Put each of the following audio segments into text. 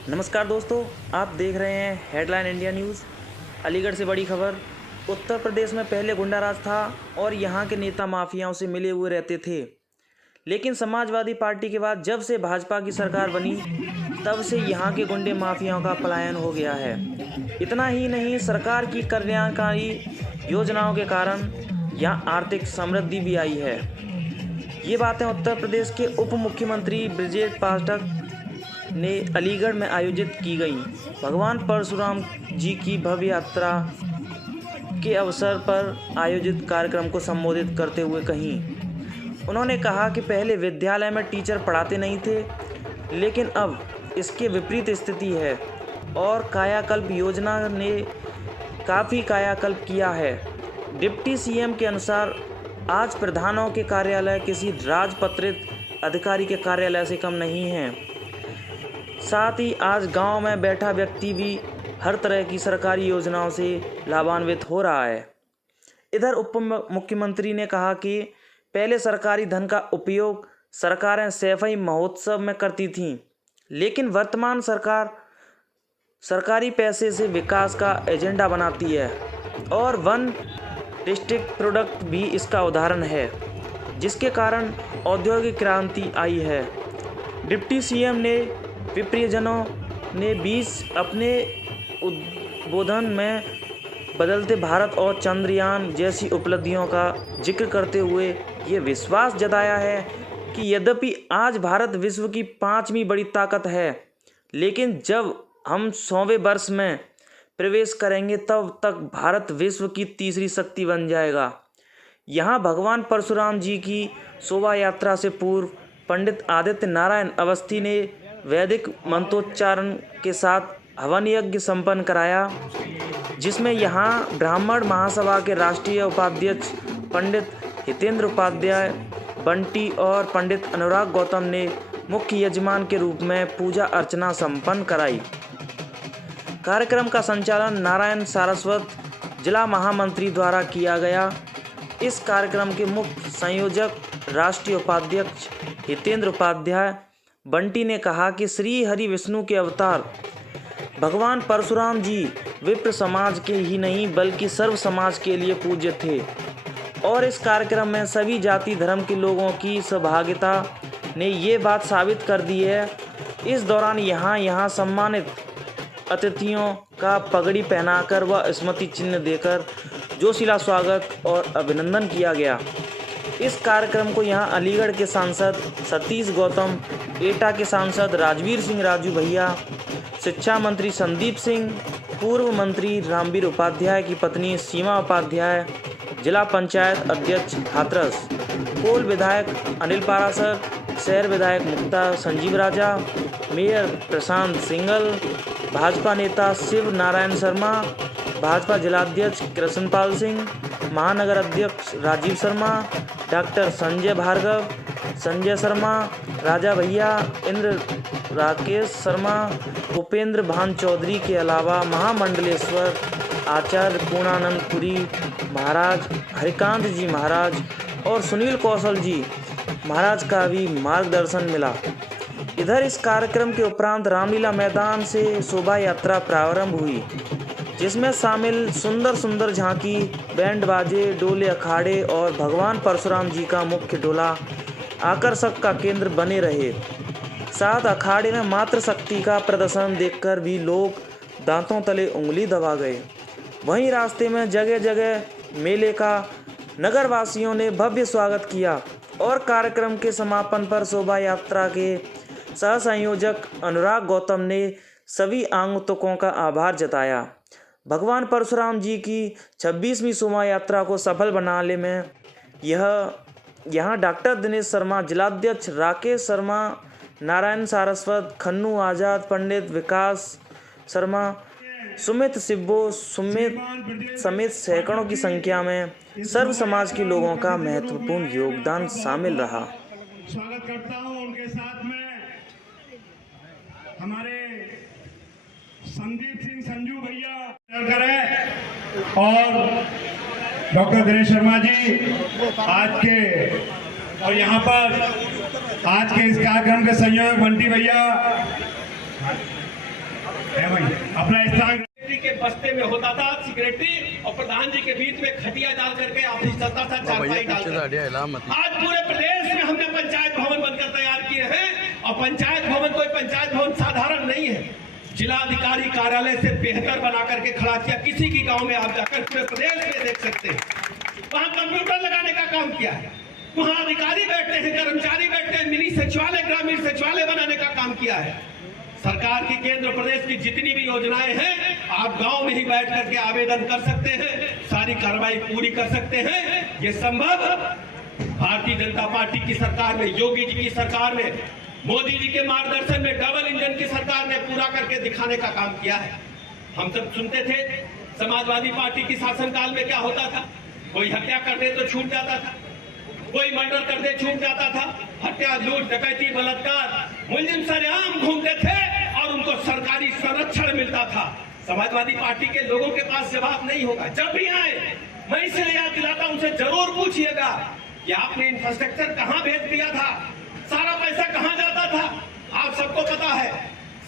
नमस्कार दोस्तों, आप देख रहे हैं हेडलाइन इंडिया न्यूज़। अलीगढ़ से बड़ी खबर। उत्तर प्रदेश में पहले गुंडाराज था और यहाँ के नेता माफियाओं से मिले हुए रहते थे, लेकिन समाजवादी पार्टी के बाद जब से भाजपा की सरकार बनी तब से यहाँ के गुंडे माफियाओं का पलायन हो गया है। इतना ही नहीं, सरकार की कल्याणकारी योजनाओं के कारण यहाँ आर्थिक समृद्धि भी आई है। ये बातें उत्तर प्रदेश के उप मुख्यमंत्री ब्रजेश पाठक ने अलीगढ़ में आयोजित की गई भगवान परशुराम जी की भव्य यात्रा के अवसर पर आयोजित कार्यक्रम को संबोधित करते हुए कहीं। उन्होंने कहा कि पहले विद्यालय में टीचर पढ़ाते नहीं थे, लेकिन अब इसके विपरीत स्थिति है और कायाकल्प योजना ने काफ़ी कायाकल्प किया है। डिप्टी सीएम के अनुसार आज प्रधानों के कार्यालय किसी राजपत्रित अधिकारी के कार्यालय से कम नहीं हैं। साथ ही आज गांव में बैठा व्यक्ति भी हर तरह की सरकारी योजनाओं से लाभान्वित हो रहा है। इधर उप मुख्यमंत्री ने कहा कि पहले सरकारी धन का उपयोग सरकारें सफाई महोत्सव में करती थीं, लेकिन वर्तमान सरकार सरकारी पैसे से विकास का एजेंडा बनाती है और वन डिस्ट्रिक्ट प्रोडक्ट भी इसका उदाहरण है, जिसके कारण औद्योगिक क्रांति आई है। डिप्टी सीएम ने विप्रियजनों ने 20 अपने उद्बोधन में बदलते भारत और चंद्रयान जैसी उपलब्धियों का जिक्र करते हुए ये विश्वास जताया है कि यद्यपि आज भारत विश्व की 5वीं बड़ी ताकत है, लेकिन जब हम 100वें वर्ष में प्रवेश करेंगे तब तक भारत विश्व की तीसरी शक्ति बन जाएगा। यहाँ भगवान परशुराम जी की शोभा यात्रा से पूर्व पंडित आदित्य नारायण अवस्थी ने वैदिक मंत्रोच्चारण के साथ हवन यज्ञ संपन्न कराया, जिसमें यहाँ ब्राह्मण महासभा के राष्ट्रीय उपाध्यक्ष पंडित हितेंद्र उपाध्याय बंटी और पंडित अनुराग गौतम ने मुख्य यजमान के रूप में पूजा अर्चना संपन्न कराई। कार्यक्रम का संचालन नारायण सारस्वत जिला महामंत्री द्वारा किया गया। इस कार्यक्रम के मुख्य संयोजक राष्ट्रीय उपाध्यक्ष हितेंद्र उपाध्याय बंटी ने कहा कि श्री हरि विष्णु के अवतार भगवान परशुराम जी विप्र समाज के ही नहीं बल्कि सर्व समाज के लिए पूज्य थे और इस कार्यक्रम में सभी जाति धर्म के लोगों की सहभागिता ने ये बात साबित कर दी है। इस दौरान यहाँ सम्मानित अतिथियों का पगड़ी पहनाकर व स्मृति चिन्ह देकर जोशीला स्वागत और अभिनंदन किया गया। इस कार्यक्रम को यहाँ अलीगढ़ के सांसद सतीश गौतम, एटा के सांसद राजवीर सिंह राजू भैया, शिक्षा मंत्री संदीप सिंह, पूर्व मंत्री रामवीर उपाध्याय की पत्नी सीमा उपाध्याय, जिला पंचायत अध्यक्ष हाथरस, कोल विधायक अनिल पारासर, शहर विधायक मुक्ता संजीव राजा, मेयर प्रशांत सिंगल, भाजपा नेता शिव नारायण शर्मा, भाजपा जिलाध्यक्ष कृष्णपाल सिंह, महानगर अध्यक्ष राजीव शर्मा, डॉक्टर संजय भार्गव, संजय शर्मा, राजा भैया, इंद्र राकेश शर्मा, उपेंद्र भान चौधरी के अलावा महामंडलेश्वर आचार्य पूर्णानंद पुरी महाराज, हरिकांत जी महाराज और सुनील कौशल जी महाराज का भी मार्गदर्शन मिला। इधर इस कार्यक्रम के उपरांत रामलीला मैदान से शोभा यात्रा प्रारंभ हुई, जिसमें शामिल सुंदर झांकी, बैंड बाजे, डोले अखाड़े और भगवान परशुराम जी का मुख्य डोला आकर्षक का केंद्र बने रहे। साथ अखाड़े में मातृशक्ति का प्रदर्शन देखकर भी लोग दांतों तले उंगली दबा गए। वहीं रास्ते में जगह जगह मेले का नगरवासियों ने भव्य स्वागत किया और कार्यक्रम के समापन पर शोभा यात्रा के सह संयोजक अनुराग गौतम ने सभी आगंतुकों का आभार जताया। भगवान परशुराम जी की 26वीं शोभा यात्रा को सफल बनाने में यहाँ डॉक्टर दिनेश शर्मा, जिलाध्यक्ष राकेश शर्मा, नारायण सारस्वत, खन्नू आज़ाद, पंडित विकास शर्मा, सुमित सिब्बो समेत सैकड़ों की संख्या में सर्व समाज के लोगों का महत्वपूर्ण योगदान शामिल रहा। स्वागत करता हूं। उनके साथ में हमारे संदीप सिंह संजू भैया और डॉक्टर दिनेश शर्मा जी और यहाँ पर आज के इस कार्यक्रम के संयोजक बंटी भैया है भाई अपना स्थान के बस्ते में होता था सेक्रेटरी और प्रधान जी के बीच में खटिया डाल करके ऑफिस चलता था, चारपाई डालकर। आज पूरे प्रदेश में हमने पंचायत भवन बनकर तैयार किए हैं और पंचायत भवन कोई पंचायत भवन साधारण नहीं है, जिलाधिकारी कार्यालय से बेहतर बना करके खड़ा किया। किसी की गांव में आप जाकर पूरे प्रदेश में देख सकते हैं, वहां कंप्यूटर लगाने का काम किया है, वहां अधिकारी बैठते हैं, कर्मचारी बैठते हैं, मिनी सचिवालय ग्रामीण सचिवालय बनाने का काम किया है। सरकार की केंद्र प्रदेश की जितनी भी योजनाएं हैं आप गांव में ही बैठ करके आवेदन कर सकते हैं, सारी कार्रवाई पूरी कर सकते हैं। ये संभव भारतीय जनता पार्टी की सरकार में, योगी जी की सरकार में, मोदी जी के मार्गदर्शन में, डबल इंजन की सरकार ने पूरा करके दिखाने का काम किया है। हम सब सुनते थे समाजवादी पार्टी की शासनकाल में क्या होता था, कोई हत्या कर दे तो छूट जाता था, कोई मर्डर कर दे छूट जाता था, हत्या लूट डकैती बलात्कार मुलजिम सरेआम घूमते थे और उनको सरकारी संरक्षण मिलता था। समाजवादी पार्टी के लोगों के पास जवाब नहीं होगा। जब भी आए मैं इसलिए याद दिलाता हूं, उनसे जरूर पूछिएगा कि आपने इंफ्रास्ट्रक्चर कहां भेज दिया था, सारा पैसा कहां जाता था। आप सबको पता है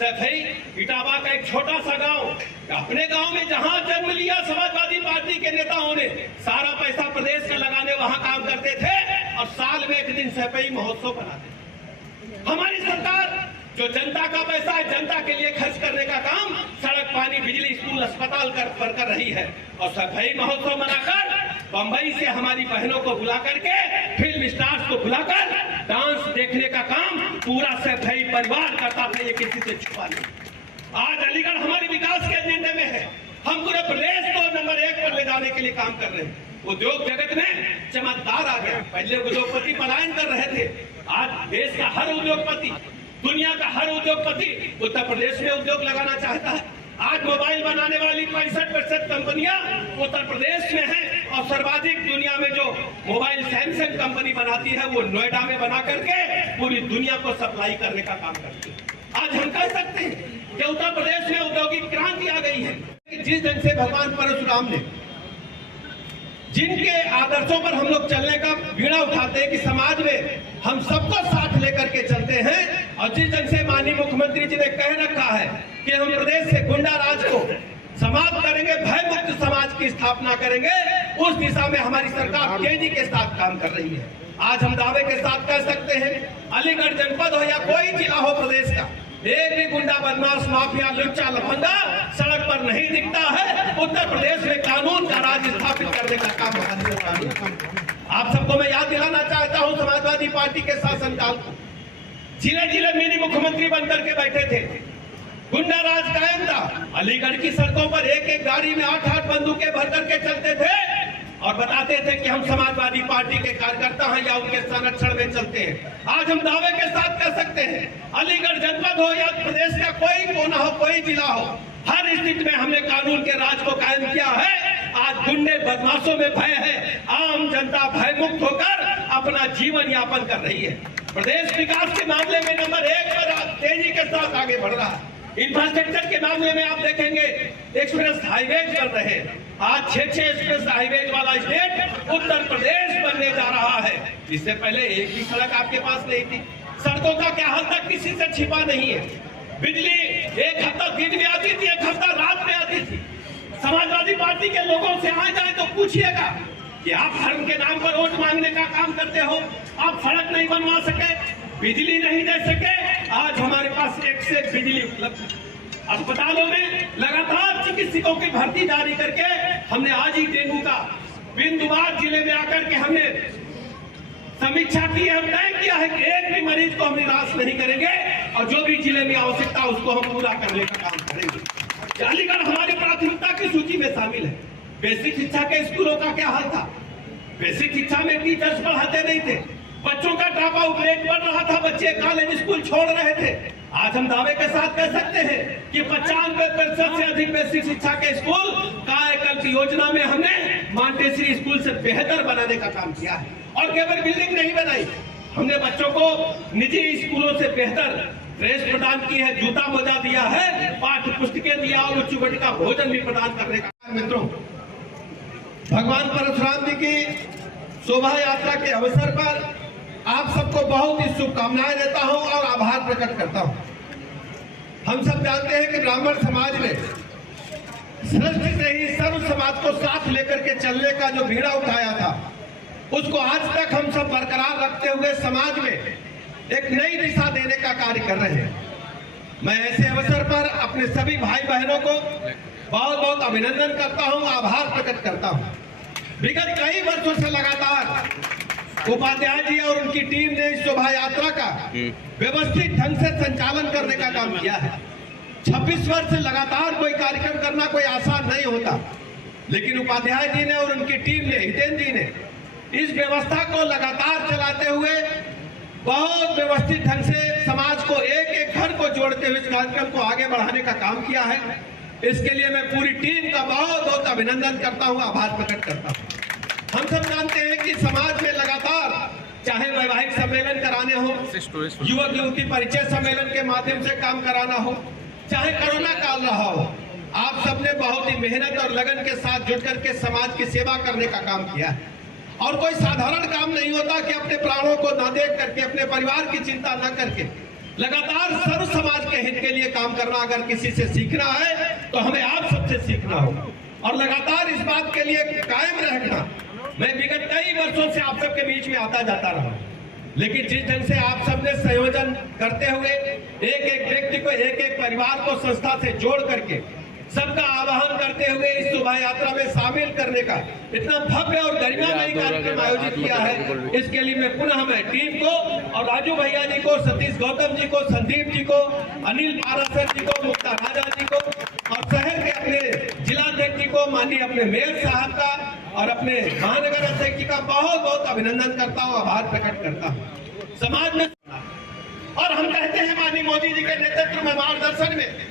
सफाई इटावा का एक छोटा सा गांव, अपने गांव में जहां जन्म लिया समाजवादी पार्टी के नेताओं ने, सारा पैसा प्रदेश में लगाने वहां काम करते थे और साल में एक दिन सफाई महोत्सव बनाते थे। हमारी सरकार जो जनता का पैसा है जनता के लिए खर्च करने का काम सड़क, पानी, बिजली, स्कूल, अस्पताल कर रही है और सफाई महोत्सव मनाकर बंबई से हमारी बहनों को बुला करके, फिल्म स्टार्स को बुलाकर डांस देखने का काम पूरा सफाई परिवार करता था, ये किसी से छुपा नहीं। आज अलीगढ़ हमारे विकास के एजेंडे में है, हम पूरे प्रदेश को नंबर 1 पर ले जाने के लिए काम कर रहे हैं। उद्योग जगत में चमत्कार आ गया, पहले उद्योगपति पलायन कर रहे थे, आज देश का हर उद्योगपति, दुनिया का हर उद्योगपति उत्तर प्रदेश में उद्योग लगाना चाहता है। आज मोबाइल बनाने वाली 65% कंपनियां उत्तर प्रदेश में हैं और सर्वाधिक दुनिया में जो मोबाइल सैमसंग कंपनी बनाती है वो नोएडा में बना करके पूरी दुनिया को सप्लाई करने का काम करती है। आज हम कह सकते हैं कि उत्तर प्रदेश में औद्योगिक क्रांति आ गई है। जिस ढंग से भगवान परशुराम ने जिनके आदर्शों पर हम लोग चलने का बीड़ा उठाते हैं कि समाज में हम सबको साथ लेकर के चलते हैं, और जिस ढंग से माननीय मुख्यमंत्री जी ने कह रखा है कि हम प्रदेश से गुंडा राज को समाप्त करेंगे, भय मुक्त समाज की स्थापना करेंगे, उस दिशा में हमारी सरकार तेजी के साथ काम कर रही है। आज हम दावे के साथ कह सकते हैं अलीगढ़ जनपद हो या कोई जिला हो प्रदेश का, एक भी गुंडा, बदमाश, माफिया, लुच्चा, लफंगा सड़क पर नहीं दिखता है। उत्तर प्रदेश में कानून का राज स्थापित करने का काम हमारी सरकार ने। आप सबको मैं याद दिलाना चाहता हूं समाजवादी पार्टी के शासनकाल को, जिले जिले मिनी मुख्यमंत्री बनकर के बैठे थे, गुंडा राज कायम था। अलीगढ़ की सड़कों पर एक एक गाड़ी में 8-8 बंदूकें भर करके चलते थे और बताते थे कि हम समाजवादी पार्टी के कार्यकर्ता हैं या उनके संरक्षण में चलते हैं। आज हम दावे के साथ कह सकते हैं अलीगढ़ जनपद हो या प्रदेश का कोई कोना हो, कोई जिला हो, हर स्थिति में हमने कानून के राज को कायम किया है। आज गुंडे बदमाशों में भय है, आम जनता भय मुक्त होकर अपना जीवन यापन कर रही है। प्रदेश विकास के मामले में नंबर 1 पर तेजी के साथ आगे बढ़ रहा है। इंफ्रास्ट्रक्चर के मामले में आप देखेंगे एक्सप्रेस हाईवे बन रहे हैं। आज 6 एक्सप्रेस हाईवे वाला स्टेट उत्तर प्रदेश बनने जा रहा है। इससे पहले एक भी सड़क आपके पास नहीं थी। सड़कों का क्या हाल तक किसी से छिपा नहीं है। बिजली एक हफ्ता दिन में आती थी, एक हफ्ता रात में आती थी। समाजवादी पार्टी के लोगों से आ जाए तो पूछिएगा कि आप धर्म के नाम पर वोट मांगने का काम करते हो, आप सड़क नहीं बनवा सके, बिजली नहीं दे सके। आज हमारे पास एक से एक बिजली उपलब्ध है। अस्पतालों में लगातार चिकित्सकों की भर्ती जारी करके हमने आज ही डेंगू का बिंदुवार जिले में आकर के हमने समीक्षा की है, तय किया है कि एक भी मरीज को हम निराश नहीं करेंगे और जो भी जिले में आवश्यकता उसको हम पूरा करने का काम करेंगे। अलीगढ़ हमारी प्राथमिकता की सूची में शामिल है। बेसिक शिक्षा के स्कूलों का क्या हाल था? बेसिक शिक्षा में टीचर्स पढ़ाते नहीं थे, बच्चों का ड्रॉप आउट रेट बढ़ रहा था, बच्चे कॉलेज स्कूल छोड़ रहे थे। आज हम दावे के साथ कह सकते हैं कि 95% से अधिक बेसिक शिक्षा के स्कूल कायाकल्प योजना में हमने मांटेसरी स्कूल से बेहतर बनाने का काम किया है। और केवल बिल्डिंग नहीं बनाई, हमने बच्चों को निजी स्कूलों से बेहतर ड्रेस प्रदान की है, जूता मोजा दिया है, पाठ्य पुस्तकें दिया और उच्च कोटि का भोजन भी प्रदान करने का। मित्रों, भगवान परशुराम जी की शोभा यात्रा के अवसर पर आप सबको बहुत ही शुभकामनाएं देता हूं और आभार प्रकट करता हूं। हम सब जानते हैं कि ब्राह्मण समाज ने सृष्टि से ही सर्व समाज को साथ लेकर के चलने का जो बीड़ा उठाया था, उसको आज तक हम सब बरकरार रखते हुए समाज में एक नई दिशा देने का कार्य कर रहे हैं। मैं ऐसे अवसर पर अपने सभी भाई बहनों को बहुत बहुत अभिनंदन करता हूं, आभार प्रकट करता हूं। विगत कई वर्षों से लगातार उपाध्याय जी और उनकी टीम ने इस शोभा यात्रा का व्यवस्थित ढंग से संचालन करने का काम किया है। 26 वर्ष लगातार कोई कार्यक्रम करना कोई आसान नहीं होता, लेकिन उपाध्याय जी ने और उनकी टीम ने, हितेन जी ने इस व्यवस्था को लगातार चलाते हुए बहुत व्यवस्थित ढंग से समाज को एक एक घर को जोड़ते हुए इस कार्यक्रम को आगे बढ़ाने का काम किया है। इसके लिए मैं पूरी टीम का बहुत बहुत अभिनंदन करता हूं, आभार प्रकट करता हूं। हम सब जानते हैं कि समाज में लगातार चाहे वैवाहिक सम्मेलन कराने हो, युवक युवती परिचय सम्मेलन के माध्यम से काम कराना हो, चाहे कोरोना काल रहा हो, आप सबने बहुत ही मेहनत और लगन के साथ जुट करके समाज की सेवा करने का काम किया है। और कोई साधारण काम नहीं होता कि अपने प्राणों को न देख करके, अपने परिवार की चिंता न करके लगातार सर्व समाज के हित के लिए काम करना अगर किसी से सीखना है तो हमें आप सबसे सीखना होगा और लगातार इस बात के लिए कायम रहना। मैं विगत कई वर्षों से आप सबके बीच में आता जाता रहा, लेकिन जिस ढंग से आप सबने संयोजन करते हुए एक एक व्यक्ति को, एक एक परिवार को संस्था से जोड़ करके सबका आह्वान करते हुए इस शोभा यात्रा में शामिल करने का इतना भव्य और गरिमामयी कार्यक्रम आयोजित किया है, इसके लिए मैं पुनः टीम को और राजू भैया जी को, सतीश गौतम जी को, संदीप जी को, अनिल पारासर जी को, मुक्ता राजा जी को और शहर के अपने जिलाध्यक्ष जी को, माननीय अपने मेयर साहब का और अपने महानगर अध्यक्ष जी का बहुत बहुत अभिनंदन करता हूँ, आभार प्रकट करता हूँ। समाज में और हम कहते हैं माननीय मोदी जी के नेतृत्व में, मार्गदर्शन में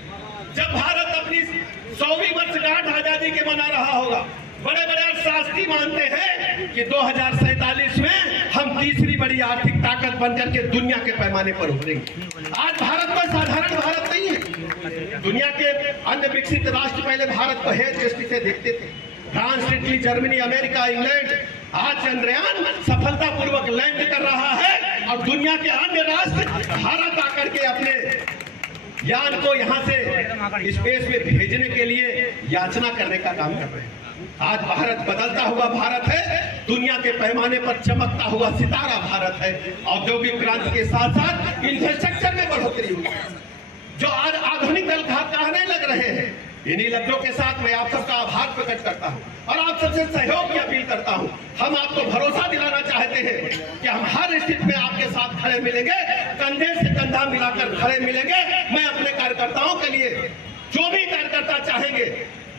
जब भारत अपनी 100वीं वर्षगांठ आजादी के मना रहा होगा, बड़े बड़े शास्त्री मानते हैं कि 2047 में हम तीसरी बड़ी आर्थिक ताकत बनकर के दुनिया के पैमाने पर उभरेंगे। आज भारत कोई साधारण भारत नहीं है। दुनिया के अन्य विकसित राष्ट्र पहले भारत को हेय दृष्टि से देखते थे। France, Italy, Germany, America, England, आज चंद्रयान सफलतापूर्वक लैंड कर रहा है और दुनिया के अन्य राष्ट्र भारत आकर के अपने यान को यहां से स्पेस में भेजने के लिए याचना करने का काम कर रहे हैं। आज भारत बदलता हुआ भारत है, दुनिया के पैमाने पर चमकता हुआ सितारा भारत है। औद्योगिक क्रांति के साथ साथ इंफ्रास्ट्रक्चर में बढ़ोतरी हुई, जो आज आधुनिक दल कहने लग रहे हैं। इन्हीं लफ्जों के साथ मैं आप सबका आभार प्रकट करता हूं और आप सबसे सहयोग की अपील करता हूं। हम आपको भरोसा दिलाना चाहते हैं कि हम हर स्थिति में आपके साथ खड़े मिलेंगे, कंधे से कंधा मिलाकर खड़े मिलेंगे। मैं अपने कार्यकर्ताओं के लिए जो भी कार्यकर्ता चाहेंगे,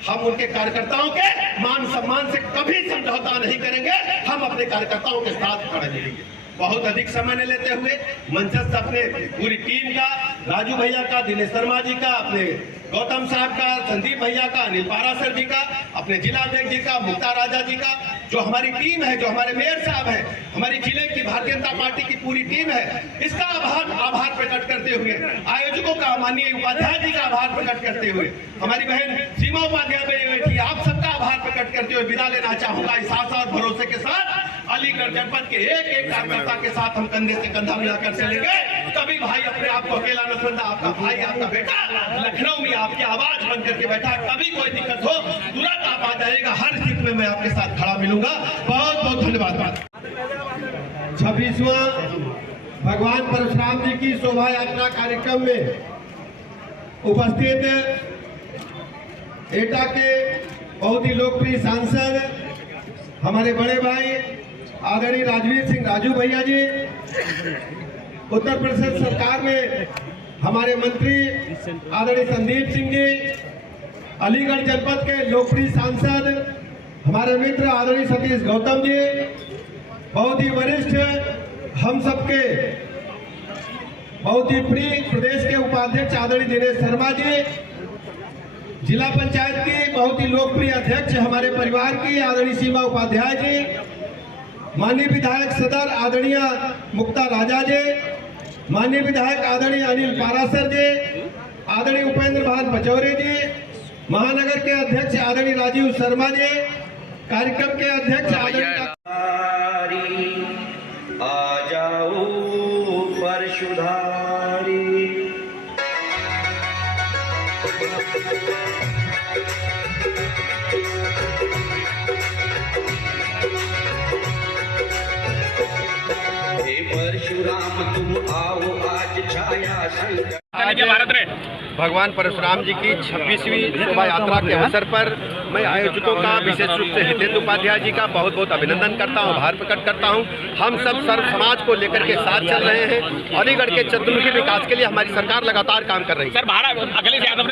हम उनके कार्यकर्ताओं के मान सम्मान से कभी समझौता नहीं करेंगे। हम अपने कार्यकर्ताओं के साथ खड़े मिलेंगे। बहुत अधिक समय न लेते हुए मंचस्थ अपने पूरी टीम का, राजू भैया का, दिनेश शर्मा जी का, अपने गौतम साहब का, संदीप भैया का, अनिल पारासर जी का, अपने जिलाध्यक्ष जी का, मुक्ता राजा जी का, जो हमारी टीम है, जो हमारे मेयर साहब है, हमारी जिले की भारतीय जनता पार्टी की पूरी टीम है, इसका आभार प्रकट करते हुए, आयोजकों का, माननीय उपाध्याय जी का आभार प्रकट करते हुए, हमारी बहन सीमा उपाध्याय बैठी, आप सबका आभार प्रकट करते हुए विदा लेना चाहूंगा। इस आशा और भरोसे के साथ अलीगढ़ जनपद के एक एक कार्यकर्ता के साथ हम कंधे से कंधा मिलाकर चलेंगे। कभी भाई अपने आप को अकेला न समझना, आपका भाई, आपका बेटा लखनऊ में आपकी आवाज बन करके बैठा। कभी कोई दिक्कत हो तुरंत आप आ जाइएगा, हर स्थिति में मैं आपके साथ खड़ा मिलूंगा। बहुत बहुत धन्यवाद। 26वां भगवान परशुराम जी की शोभा यात्रा कार्यक्रम में उपस्थित एटा के बहुत ही लोकप्रिय सांसद हमारे बड़े भाई आदरणीय राजवीर सिंह राजू भैया जी, उत्तर प्रदेश सरकार में हमारे मंत्री आदरणीय संदीप सिंह जी, अलीगढ़ जनपद के लोकप्रिय सांसद हमारे मित्र आदरणीय सतीश गौतम जी, बहुत ही वरिष्ठ हम सबके बहुत ही प्रिय प्रदेश के उपाध्यक्ष आदरणीय दिनेश शर्मा जी, जिला पंचायत की बहुत ही लोकप्रिय अध्यक्ष हमारे परिवार की आदरणीय सीमा उपाध्याय जी, माननीय विधायक सदर आदरणीय मुक्ता राजा जी, माननीय विधायक आदरणीय अनिल पारासर जी, आदरणीय उपेंद्र भान पचौरी जी, महानगर के अध्यक्ष आदरणीय राजीव शर्मा जी, कार्यक्रम के अध्यक्ष आदरणीय आ जाओ परशुधारी। हे परशुराम तुम आओ आज छाया संकट। भगवान परशुराम जी की 26वीं शोभा यात्रा के अवसर पर मैं आयोजकों का विशेष रूप से हितेंद्र उपाध्याय जी का बहुत बहुत अभिनंदन करता हूं, आभार प्रकट करता हूं। हम सब सर्व समाज को लेकर के साथ चल रहे हैं। अलीगढ़ के चतुर्मुखी विकास के लिए हमारी सरकार लगातार काम कर रही है।